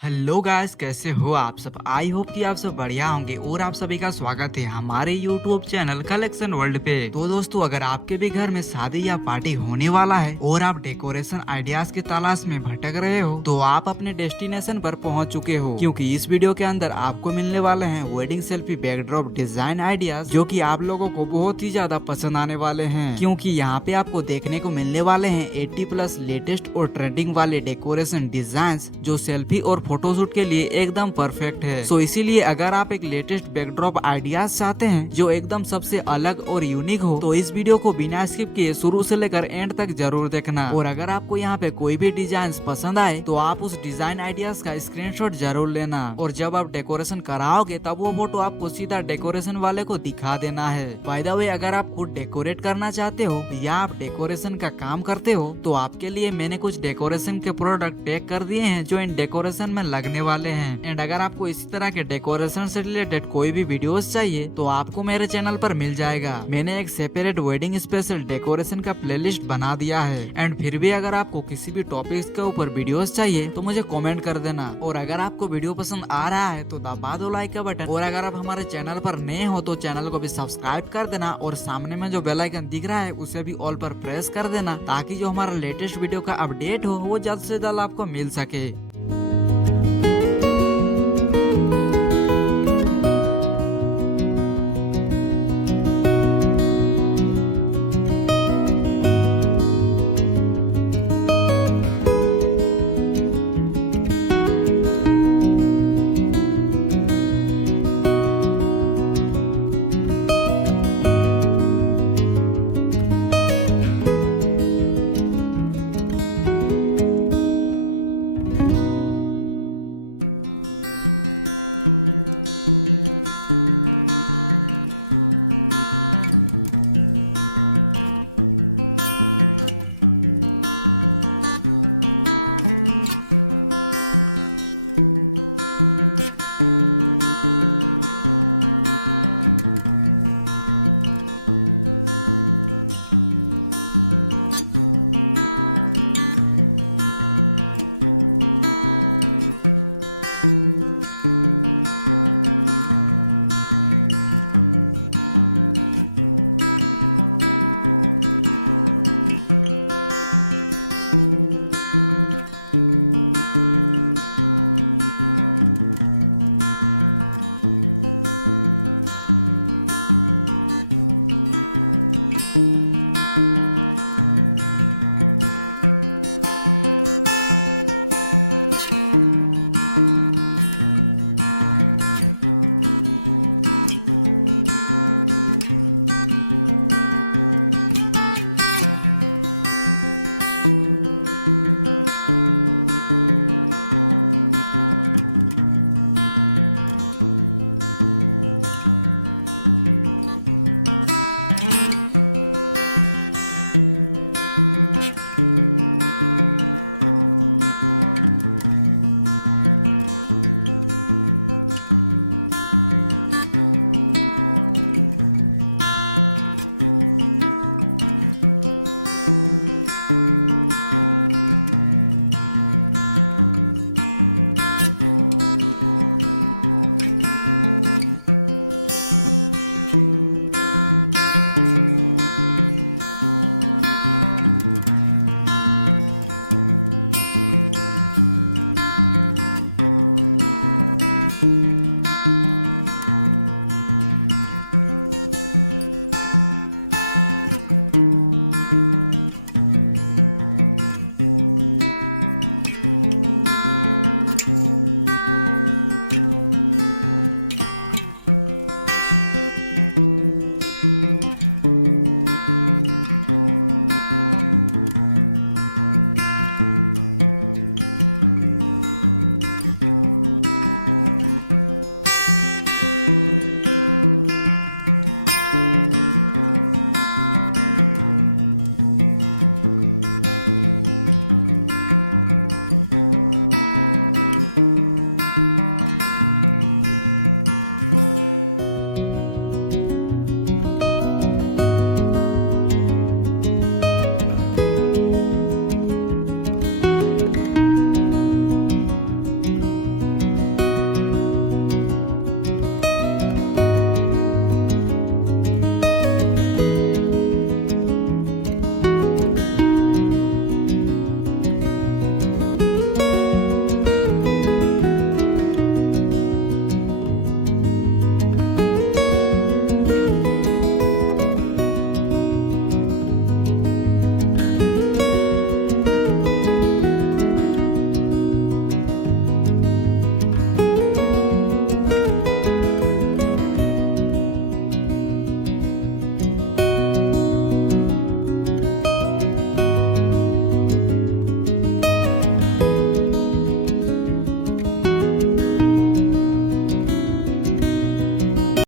Hello guys, कैसे हो आप सब। आई होप कि आप सब बढ़िया होंगे और आप सभी का स्वागत है हमारे यूट्यूब चैनल कलेक्शन वर्ल्ड पे। तो दोस्तों, अगर आपके भी घर में शादी या पार्टी होने वाला है और आप डेकोरेशन आइडियाज की तलाश में भटक रहे हो तो आप अपने डेस्टिनेशन पर पहुंच चुके हो, क्योंकि इस वीडियो के अंदर आपको मिलने वाले हैं wedding selfie backdrop design ideas जो कि आप लोगों को बहुत ही ज्यादा पसंद आने वाले हैं, क्योंकि यहाँ पे आपको देखने को मिलने वाले हैं 80+ लेटेस्ट और ट्रेंडिंग वाले डेकोरेशन डिजाइन जो सेल्फी और फोटोशूट के लिए एकदम परफेक्ट है। सो इसीलिए अगर आप एक लेटेस्ट बैकड्रॉप आइडियाज चाहते हैं जो एकदम सबसे अलग और यूनिक हो तो इस वीडियो को बिना स्किप किए शुरू से लेकर एंड तक जरूर देखना। और अगर आपको यहाँ पे कोई भी डिजाइन पसंद आए तो आप उस डिजाइन आइडियाज का स्क्रीनशॉट जरूर लेना, और जब आप डेकोरेशन कराओगे तब वो फोटो आपको सीधा डेकोरेशन वाले को दिखा देना है। बाय द वे, अगर आप खुद डेकोरेट करना चाहते हो या आप डेकोरेशन का काम करते हो तो आपके लिए मैंने कुछ डेकोरेशन के प्रोडक्ट पैक कर दिए हैं जो इन डेकोरेशन में लगने वाले हैं। एंड अगर आपको इसी तरह के डेकोरेशन से रिलेटेड कोई भी वीडियोस चाहिए तो आपको मेरे चैनल पर मिल जाएगा। मैंने एक सेपरेट वेडिंग स्पेशल डेकोरेशन का प्लेलिस्ट बना दिया है। एंड फिर भी अगर आपको किसी भी टॉपिक्स के ऊपर वीडियोस चाहिए तो मुझे कमेंट कर देना। और अगर आपको वीडियो पसंद आ रहा है तो दबा दो लाइक का बटन, और अगर आप हमारे चैनल पर नए हो तो चैनल को भी सब्सक्राइब कर देना, और सामने में जो बेल आइकन दिख रहा है उसे भी ऑल पर प्रेस कर देना, ताकि जो हमारा लेटेस्ट वीडियो का अपडेट हो वो जल्द से जल्द आपको मिल सके।